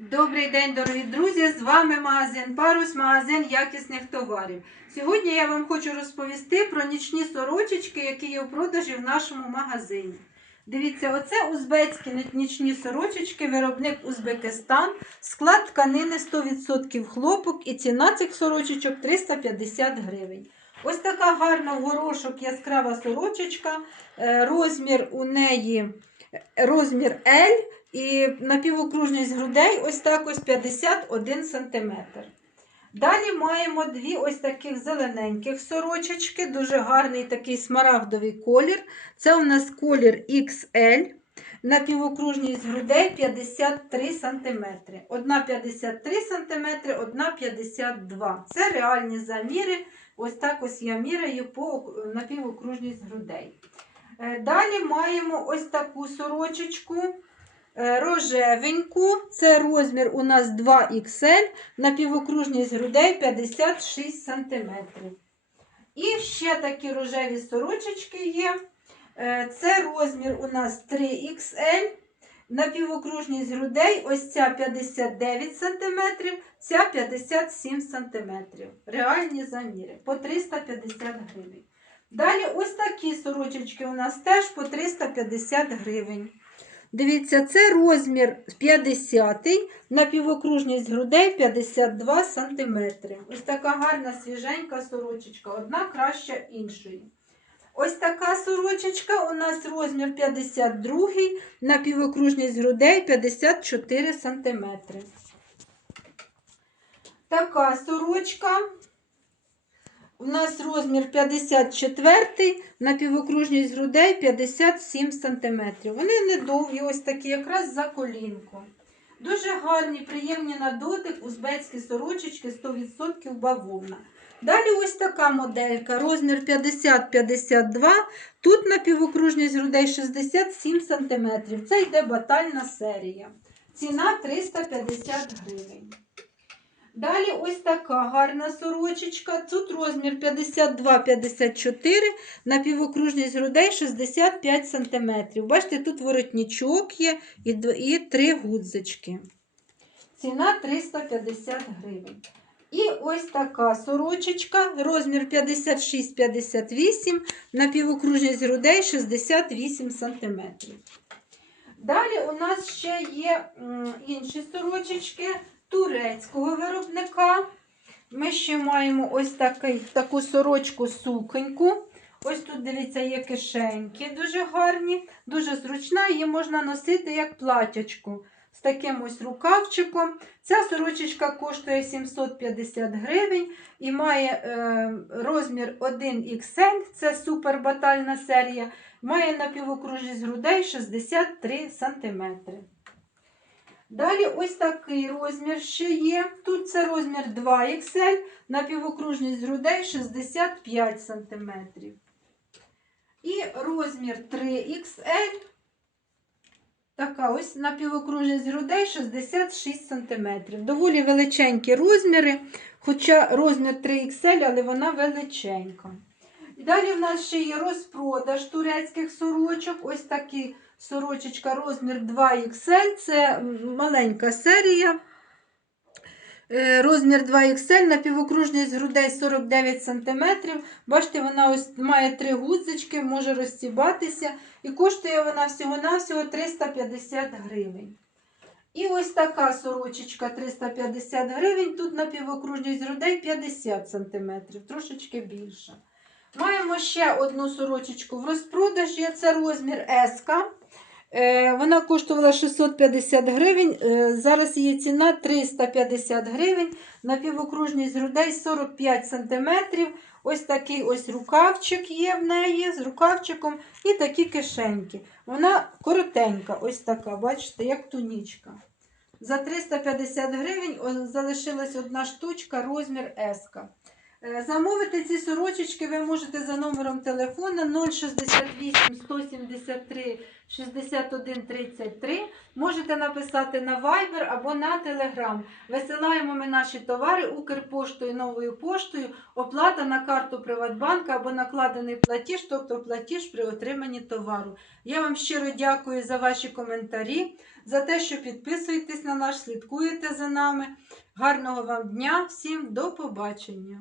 Добрий день, дорогі друзі! З вами магазин Парус, магазин якісних товарів. Сьогодні я вам хочу розповісти про нічні сорочечки, які є у продажі в нашому магазині. Дивіться, оце узбецькі нічні сорочечки, виробник Узбекистан, склад тканини 100% хлопок і ціна цих сорочечок 350 гривень. Ось така гарна в горошок яскрава сорочечка, е, розмір у неї е, розмір L. І напівокружність грудей ось так ось 51 см. Далі маємо дві ось таких зелененьких сорочечки, дуже гарний такий смарагдовий колір. Це у нас колір XL. Напівокружність грудей 53 см. Одна 53 см, одна 52 Це реальні заміри. Ось так ось я міряю по напівокружність грудей. Е, Далі маємо ось таку сорочечку. Е, Рожевеньку, це розмір у нас 2XL, напівокружність грудей 56 см. І ще такі рожеві сорочечки є. Е, Це розмір у нас 3XL, напівокружність грудей, ось ця 59 см, ця 57 см. Реальні заміри по 350 гривень. Далі ось такі сорочечки у нас теж по 350 гривень. Дивіться, це розмір 50 напівокружність грудей 52 см. Ось така гарна свіженька сорочечка, одна краща іншої. Ось така сорочечка у нас розмір 52 напівокружність грудей 54 см. Така сорочка. У нас розмір 54, напівокружність грудей 57 см. Вони недовгі, ось такі, якраз за колінку. Дуже гарні, приємні на дотик, узбецькі сорочечки 100% бавовна. Далі ось така моделька, розмір 50-52. Тут напівокружність грудей 67 см. Це йде батальна серія. Ціна 350 гривень. Далі ось така гарна сорочечка. Тут розмір 52-54, напівокружність грудей 65 см. Бачите, тут воротничок є і, три гудзички. Ціна 350 гривень. І ось така сорочечка, розмір 56-58, напівокружність грудей 68 см. Далі у нас ще є інші сорочечки турецького виробника. Ми ще маємо ось такий, таку сорочку суконьку. Ось тут, дивіться, є кишеньки дуже гарні, дуже зручна, її можна носити як платячку з таким ось рукавчиком. Ця сорочечка коштує 750 гривень і має е, розмір 1XL, це супербатальна серія, має напівокружність грудей 63 см. Далі ось такий розмір ще є. Тут це розмір 2XL, напівокружність грудей 65 см. І розмір 3XL. Така ось напівокружність грудей 66 см. Доволі величенькі розміри, хоча розмір 3XL, але вона величенька. Далі в нас ще є розпродаж турецьких сорочок. Ось такі сорочечка розмір 2XL. Це маленька серія. Е, Розмір 2XL, напівокружність грудей 49 см. Бачите, вона ось має три гудзички, може розстібатися. І коштує вона всього-навсього 350 гривень. І ось така сорочечка 350 гривень. Тут напівокружність грудей 50 см, трошечки більша. Маємо ще одну сорочечку в розпродажі. Це розмір S. Е, Вона коштувала 650 гривень. е, Зараз її ціна 350 гривень. Напівокружність грудей 45 см. Ось такий ось рукавчик є в неї з рукавчиком і такі кишеньки. Вона коротенька, ось така, бачите, як тунічка. За 350 гривень залишилась одна штучка, розмір S. Е, Замовити ці сорочечки ви можете за номером телефона 068 173 61 33. Можете можете написати на Viber або на Telegram. Висилаємо ми наші товари Укрпоштою, новою поштою, оплата на карту Приватбанка або накладений платіж, тобто платіж при отриманні товару. Я вам щиро дякую за ваші коментарі, за те, що підписуєтесь на наш, слідкуєте за нами. Гарного вам дня, всім до побачення!